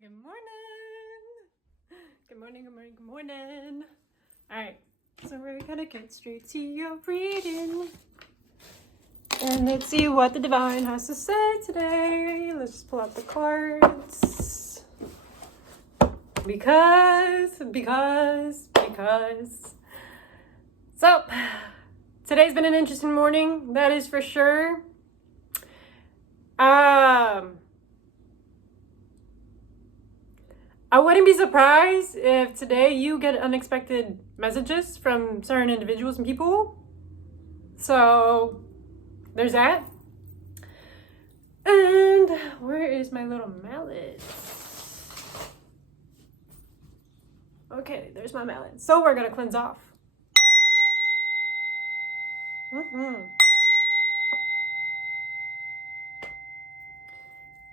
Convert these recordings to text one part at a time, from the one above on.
Good morning. Good morning, good morning, good morning. All right, so we're gonna get straight to your reading. And let's see what the divine has to say today. Let's just pull out the cards. Because. So, today's been an interesting morning, that is for sure. I wouldn't be surprised if today you get unexpected messages from certain individuals and people. So, there's that. And where is my little mallet? Okay, there's my mallet. So we're gonna cleanse off.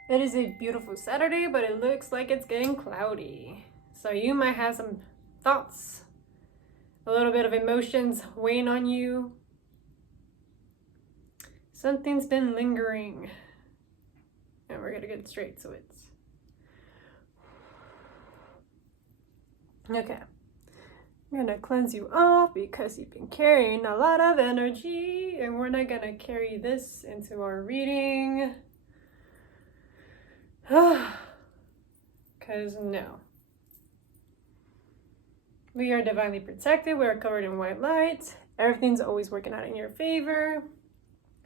It is a beautiful Saturday, but it looks like it's getting cloudy. So you might have some thoughts, a little bit of emotions weighing on you. Something's been lingering. And we're gonna get straight to it. Okay. I'm gonna cleanse you off because you've been carrying a lot of energy, and we're not gonna carry this into our reading. Because no. We are divinely protected. We are covered in white light. Everything's always working out in your favor.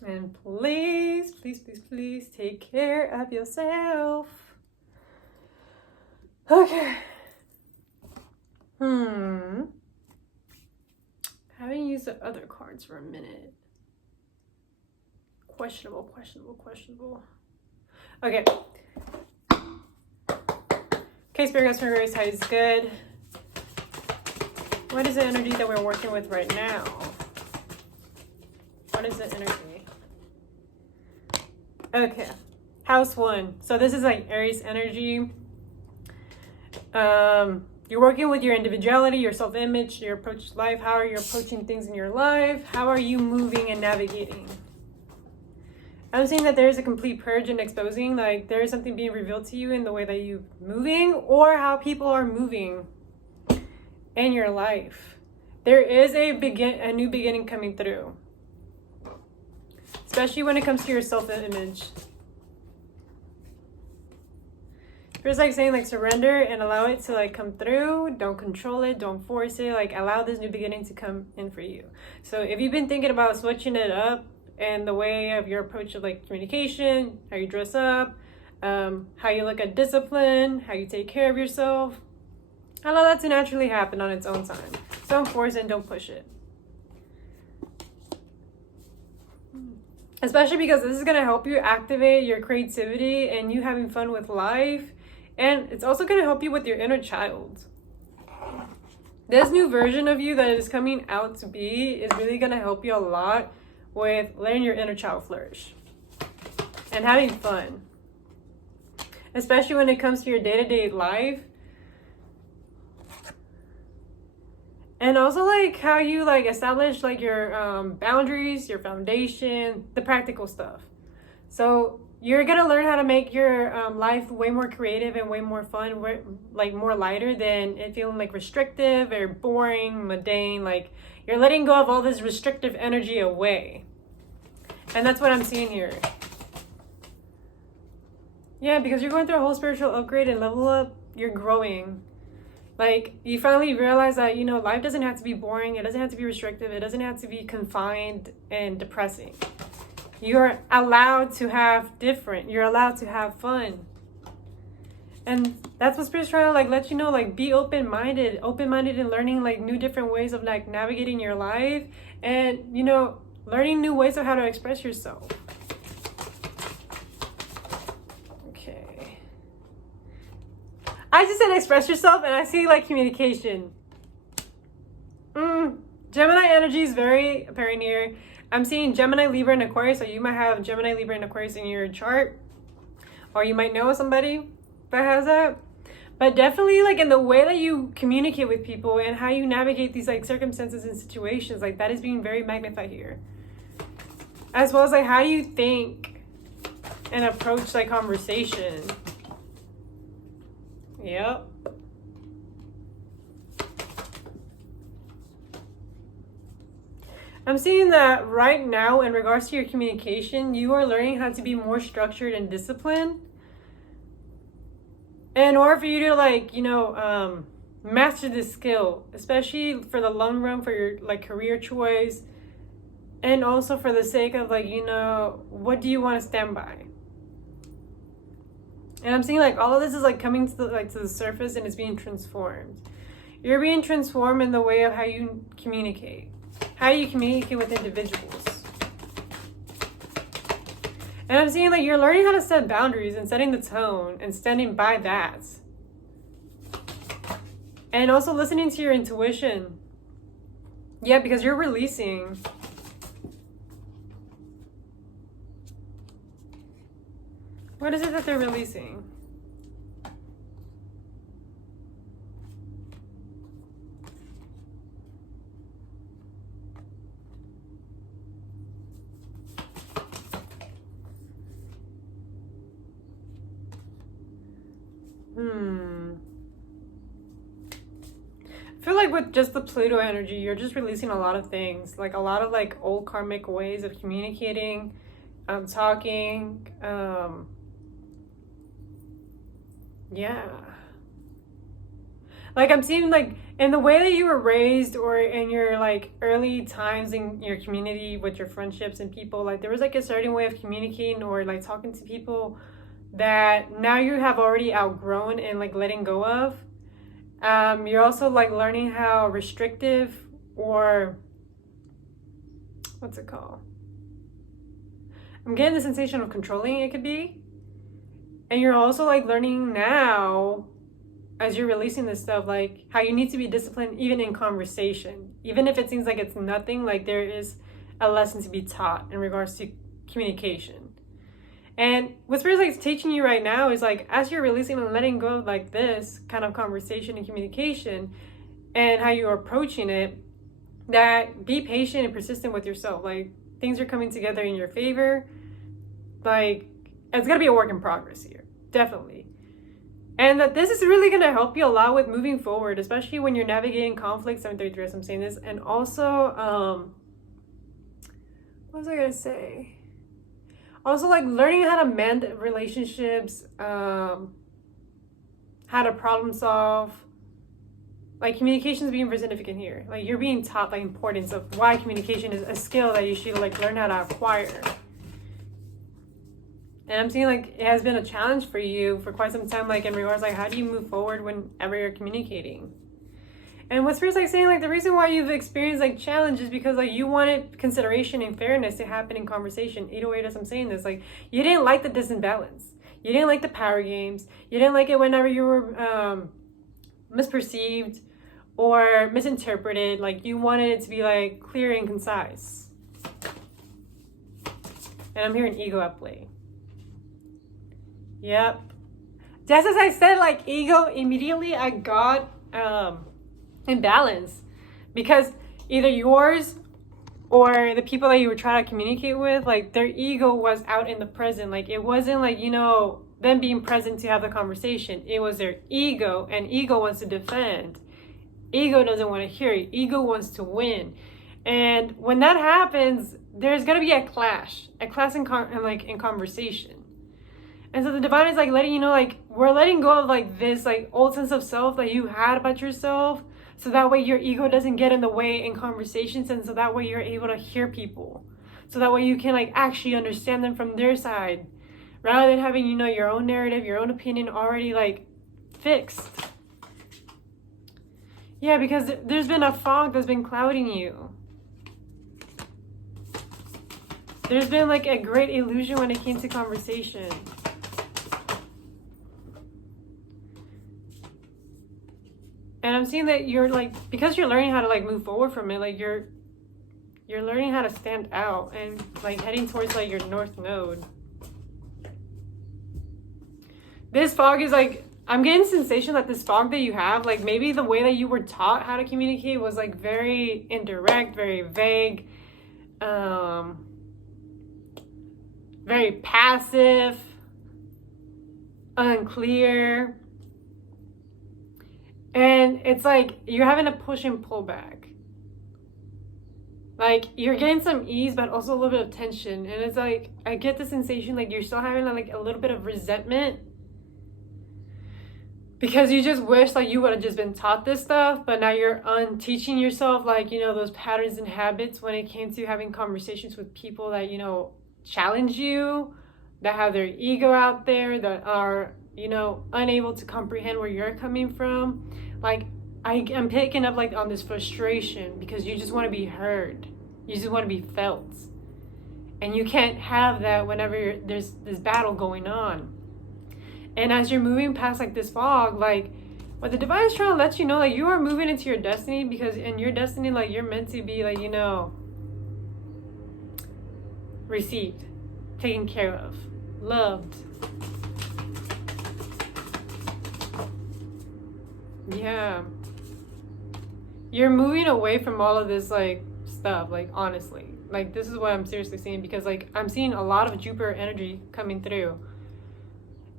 And please, please, please, please take care of yourself. Okay. Haven't used the other cards for a minute. Questionable. Okay. Okay, Spirit Guides, Spirit Race, is good. What is the energy that we're working with right now? What is the energy? Okay. House 1. So this is like Aries energy. You're working with your individuality, your self-image, your approach to life. How are you approaching things in your life? How are you moving and navigating? I'm seeing that there's a complete purge and exposing, like there is something being revealed to you in the way that you're moving or how people are moving in your life. There is a new beginning coming through, especially when it comes to your self-image. It's like saying like surrender and allow it to like come through. Don't control it, don't force it, like allow this new beginning to come in for you. So if you've been thinking about switching it up and the way of your approach of like communication, how you dress up, how you look at discipline, how you take care of yourself, allow that to naturally happen on its own time. Don't force it and don't push it. Especially because this is going to help you activate your creativity and you having fun with life. And it's also going to help you with your inner child. This new version of you that is coming out to be is really going to help you a lot with letting your inner child flourish and having fun. Especially when it comes to your day-to-day life. And also like how you like establish like your boundaries, your foundation, the practical stuff. So you're gonna learn how to make your life way more creative and way more fun, like more lighter than it feeling like restrictive or boring, mundane. Like you're letting go of all this restrictive energy away. And that's what I'm seeing here. Yeah, because you're going through a whole spiritual upgrade and level up, you're growing. Like, you finally realize that, you know, life doesn't have to be boring. It doesn't have to be restrictive. It doesn't have to be confined and depressing. You're allowed to have different. You're allowed to have fun. And that's what Spirit's trying to, like, let you know, like, be open-minded. Open-minded in learning, like, new different ways of, like, navigating your life. And, you know, learning new ways of how to express yourself. I just said express yourself, and I see like communication. Gemini energy is very apparent here. I'm seeing Gemini, Libra, and Aquarius, so you might have Gemini, Libra, and Aquarius in your chart. Or you might know somebody that has that. But definitely like in the way that you communicate with people and how you navigate these like circumstances and situations, like that is being very magnified here. As well as like how you think and approach like conversation. Yep. I'm seeing that right now in regards to your communication, you are learning how to be more structured and disciplined. In order for you to master this skill, especially for the long run for your like career choice, and also for the sake of what do you want to stand by? And I'm seeing like all of this is like coming to the surface and it's being transformed. You're being transformed in the way of how you communicate. How you communicate with individuals. And I'm seeing like you're learning how to set boundaries and setting the tone and standing by that. And also listening to your intuition. Yeah, because you're releasing. What is it that they're releasing? I feel like with just the Pluto energy, you're just releasing a lot of things, like a lot of like old karmic ways of communicating, talking, yeah. Like I'm seeing like in the way that you were raised or in your like early times in your community with your friendships and people, like there was like a certain way of communicating or like talking to people that now you have already outgrown and like letting go of. You're also like learning how restrictive or what's it called? I'm getting the sensation of controlling it could be. And you're also like learning now as you're releasing this stuff, like how you need to be disciplined even in conversation. Even if it seems like it's nothing, like there is a lesson to be taught in regards to communication. And what Spirit's like teaching you right now is like as you're releasing and letting go of like this kind of conversation and communication and how you're approaching it, that be patient and persistent with yourself. Like things are coming together in your favor. Like it's gonna be a work in progress here, definitely. And that this is really gonna help you a lot with moving forward, especially when you're navigating conflicts. 733, as I'm saying this, and also what was I gonna say? Also, like learning how to mend relationships, how to problem solve. Like communication is being very significant here. Like you're being taught the importance of why communication is a skill that you should like learn how to acquire. And I'm seeing like it has been a challenge for you for quite some time, like in regards like how do you move forward whenever you're communicating. And what's Spirit's like saying, like the reason why you've experienced like challenge is because like you wanted consideration and fairness to happen in conversation. 808, as I'm saying this, like you didn't like the disimbalance. You didn't like the power games. You didn't like it whenever you were misperceived or misinterpreted. Like you wanted it to be like clear and concise. And I'm hearing ego at play. Yep. Just as I said, like ego, immediately I got imbalance, because either yours or the people that you were trying to communicate with, like their ego was out in the present. Like it wasn't like them being present to have the conversation. It was their ego, and ego wants to defend. Ego doesn't want to hear it. Ego wants to win. And when that happens, there's gonna be a clash in conversation. And so the divine is like letting you know, like we're letting go of like this like old sense of self that you had about yourself, so that way your ego doesn't get in the way in conversations, and so that way you're able to hear people, so that way you can like actually understand them from their side, rather than having your own narrative, your own opinion already like fixed. Yeah, because there's been a fog that's been clouding you. There's been like a great illusion when it came to conversation. And I'm seeing that you're like, because you're learning how to like move forward from it, like you're learning how to stand out and like heading towards like your north node. This fog is like, I'm getting the sensation that this fog that you have, like maybe the way that you were taught how to communicate was like very indirect, very vague, very passive, unclear. And it's like you're having to push and pull back. Like you're getting some ease, but also a little bit of tension. And it's like I get the sensation like you're still having like a little bit of resentment because you just wish like you would have just been taught this stuff, but now you're unteaching yourself like, you know, those patterns and habits when it came to having conversations with people that, you know, challenge you, that have their ego out there, that are, you know, unable to comprehend where you're coming from. Like I'm picking up like on this frustration because you just want to be heard. You just want to be felt. And you can't have that whenever there's this battle going on. And as you're moving past like this fog, like what the divine is trying to let you know, like you are moving into your destiny, because in your destiny, like you're meant to be like, you know, received, taken care of, loved. Yeah. You're moving away from all of this like stuff, like honestly. Like this is what I'm seriously seeing, because like I'm seeing a lot of Jupiter energy coming through.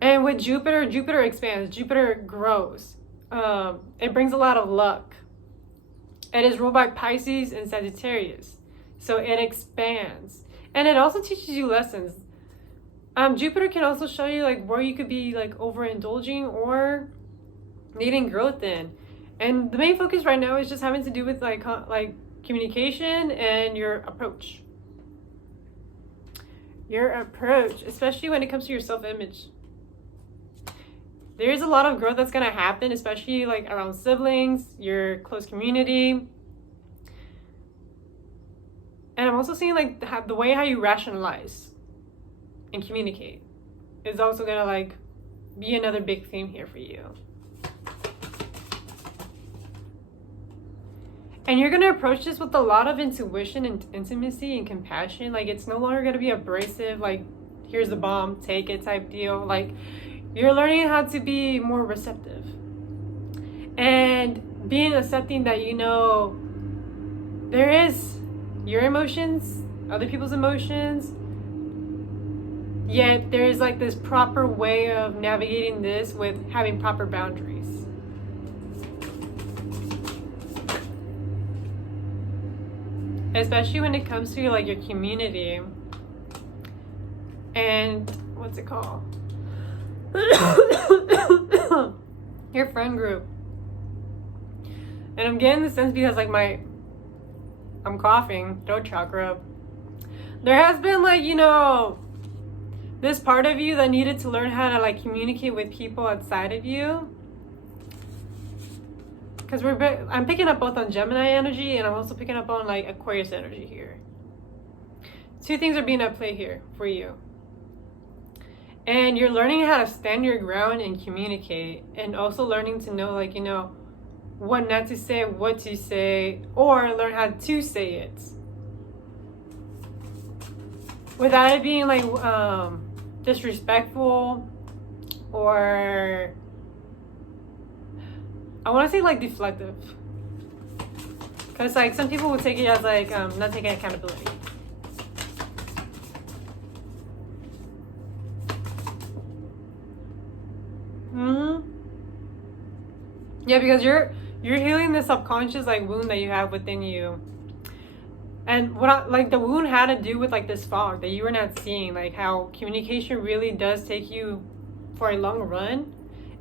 And with Jupiter, Jupiter expands, Jupiter grows. It brings a lot of luck. It is ruled by Pisces and Sagittarius. So it expands. And it also teaches you lessons. Jupiter can also show you like where you could be like overindulging or needing growth in. And the main focus right now is just having to do with like communication and your approach. Your approach, especially when it comes to your self-image. There's a lot of growth that's going to happen, especially like around siblings, your close community. And I'm also seeing like the way how you rationalize and communicate is also going to like be another big theme here for you. And you're going to approach this with a lot of intuition and intimacy and compassion. Like it's no longer going to be abrasive, like here's the bomb, take it type deal. Like you're learning how to be more receptive and being accepting that, you know, there is your emotions, other people's emotions, yet there is like this proper way of navigating this with having proper boundaries. Especially when it comes to like your community and what's it called? Your friend group. And I'm getting the sense because like I'm coughing, throat chakra. There has been like, you know, this part of you that needed to learn how to like communicate with people outside of you. Because I'm picking up both on Gemini energy and I'm also picking up on like Aquarius energy here. Two things are being at play here for you. And you're learning how to stand your ground and communicate, and also learning to know, like, you know, what not to say, what to say, or learn how to say it without it being like disrespectful, or I want to say like deflective, because like some people would take it as like not taking accountability. Yeah, because you're healing the subconscious like wound that you have within you. And like the wound had to do with like this fog that you were not seeing, like how communication really does take you for a long run,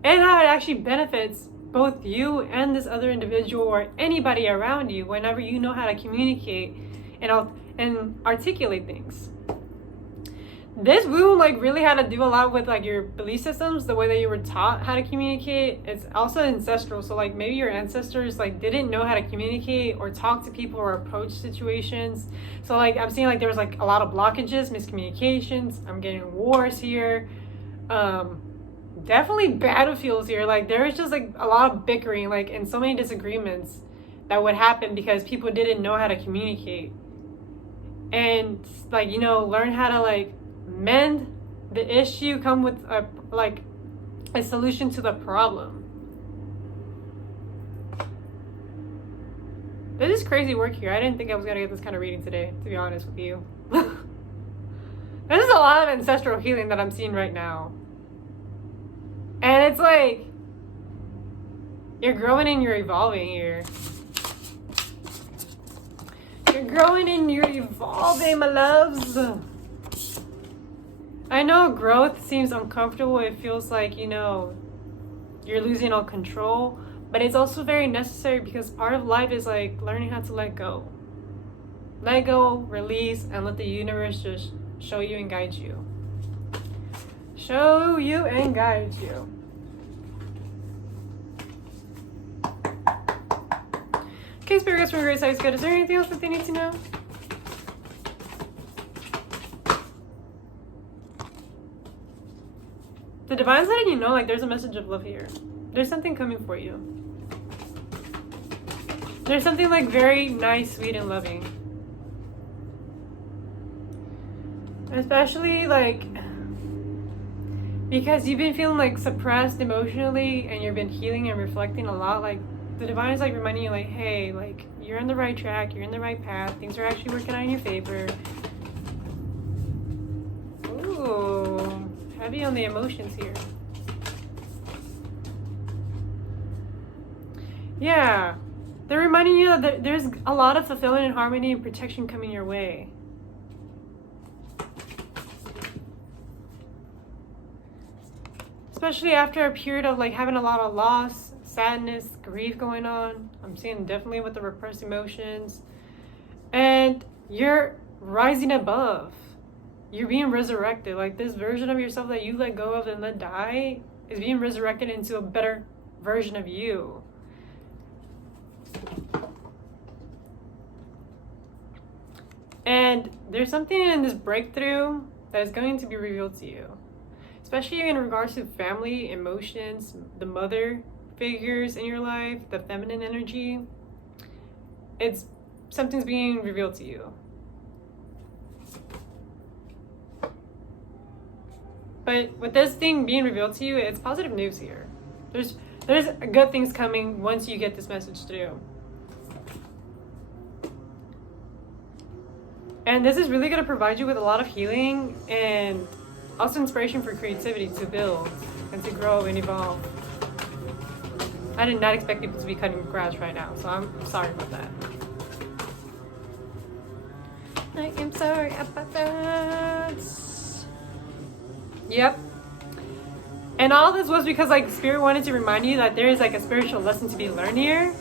and how it actually benefits both you and this other individual or anybody around you whenever you know how to communicate and articulate things. This wound like really had to do a lot with like your belief systems, the way that you were taught how to communicate. It's also ancestral, so like maybe your ancestors like didn't know how to communicate or talk to people or approach situations. So like I'm seeing like there was like a lot of blockages, miscommunications. I'm getting wars here. Definitely battlefields here. Like there was just like a lot of bickering, like, and so many disagreements that would happen because people didn't know how to communicate and like, you know, learn how to like mend the issue, come with a solution to the problem. This is crazy work here. I didn't think I was gonna get this kind of reading today, to be honest with you. This is a lot of ancestral healing that I'm seeing right now. And it's like You're growing and you're evolving here. You're growing and you're evolving, my loves. I know growth seems uncomfortable. It feels like, you know, you're losing all control. But it's also very necessary because part of life is like learning how to let go. Let go, release, and let the universe just show you and guide you. Show you and guide you. Okay, Spirit guides from Great Size Good. Is there anything else that they need to know? The Divine's letting you know, like, there's a message of love here. There's something coming for you. There's something, like, very nice, sweet, and loving. Especially, like, because you've been feeling, like, suppressed emotionally and you've been healing and reflecting a lot, like, the Divine is, like, reminding you, like, hey, like, you're on the right track, you're in the right path, things are actually working out in your favor. Ooh, heavy on the emotions here. Yeah, they're reminding you that there's a lot of fulfillment and harmony and protection coming your way. Especially after a period of like having a lot of loss, sadness, grief going on. I'm seeing definitely with the repressed emotions. And you're rising above. You're being resurrected. Like this version of yourself that you let go of and let die is being resurrected into a better version of you. And there's something in this breakthrough that is going to be revealed to you. Especially in regards to family, emotions, the mother figures in your life, the feminine energy. It's something's being revealed to you. But with this thing being revealed to you, it's positive news here. There's good things coming once you get this message through. And this is really going to provide you with a lot of healing and also inspiration for creativity to build and to grow and evolve. I did not expect people to be cutting grass right now, so I'm sorry about that. I am sorry about that. Yep. And all this was because like Spirit wanted to remind you that there is like a spiritual lesson to be learned here.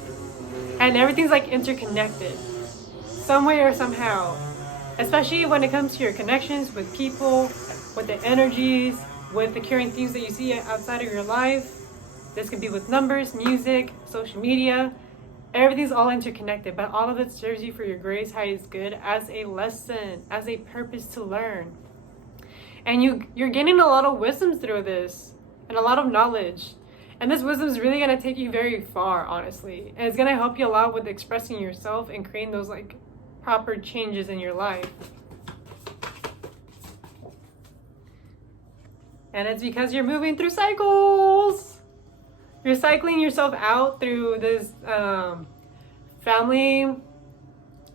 And everything's like interconnected. Some way or somehow. Especially when it comes to your connections with people, with the energies, with the curing themes that you see outside of your life. This could be with numbers, music, social media. Everything's all interconnected, but all of it serves you for your greatest highest good as a lesson, as a purpose to learn. And you're gaining a lot of wisdoms through this and a lot of knowledge. And this wisdom is really going to take you very far, honestly. And it's going to help you a lot with expressing yourself and creating those like proper changes in your life. And it's because you're moving through cycles. You're cycling yourself out through this family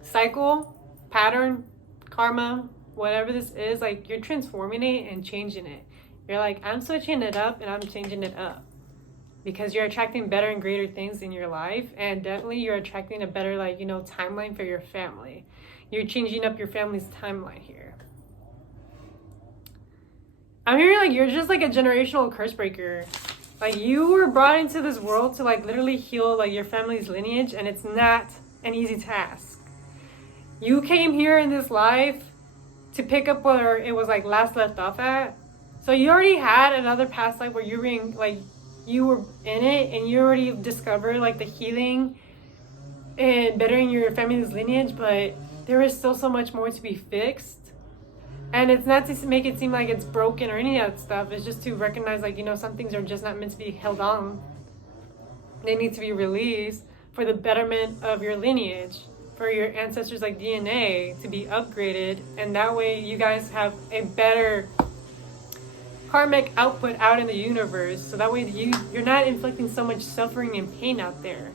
cycle, pattern, karma, whatever this is. Like you're transforming it and changing it. You're like, I'm switching it up and I'm changing it up. Because you're attracting better and greater things in your life. And definitely you're attracting a better, like, you know, timeline for your family. You're changing up your family's timeline here. I'm hearing like you're just like a generational curse breaker. Like you were brought into this world to like literally heal like your family's lineage, and it's not an easy task. You came here in this life to pick up where it was like last left off at. So you already had another past life where you were in, like you were in it and you already discovered like the healing and bettering your family's lineage, but there is still so much more to be fixed. And it's not to make it seem like it's broken or any of that stuff. It's just to recognize like, you know, some things are just not meant to be held on. They need to be released for the betterment of your lineage, for your ancestors like DNA to be upgraded. And that way you guys have a better karmic output out in the universe. So that way you're not inflicting so much suffering and pain out there.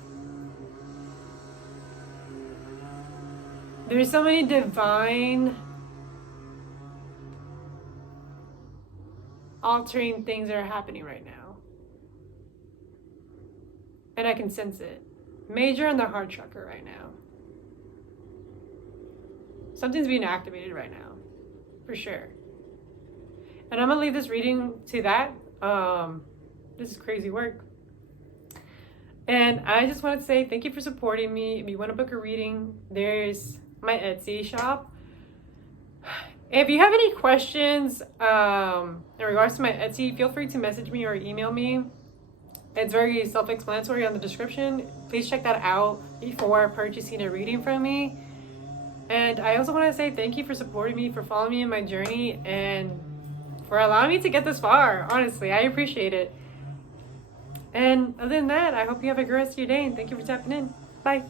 There's so many divine altering things that are happening right now. and I can sense it. Major in the heart chakra right now. Something's being activated right now, for sure. And I'm gonna leave this reading to that. This is crazy work. And I just want to say thank you for supporting me. If you want to book a reading, there's my Etsy shop. If you have any questions in regards to my Etsy, feel free to message me or email me. It's very self-explanatory on the description. Please check that out before purchasing a reading from me. And I also want to say thank you for supporting me, for following me in my journey, and for allowing me to get this far. Honestly, I appreciate it. And other than that, I hope you have a good rest of your day, and thank you for tapping in. Bye.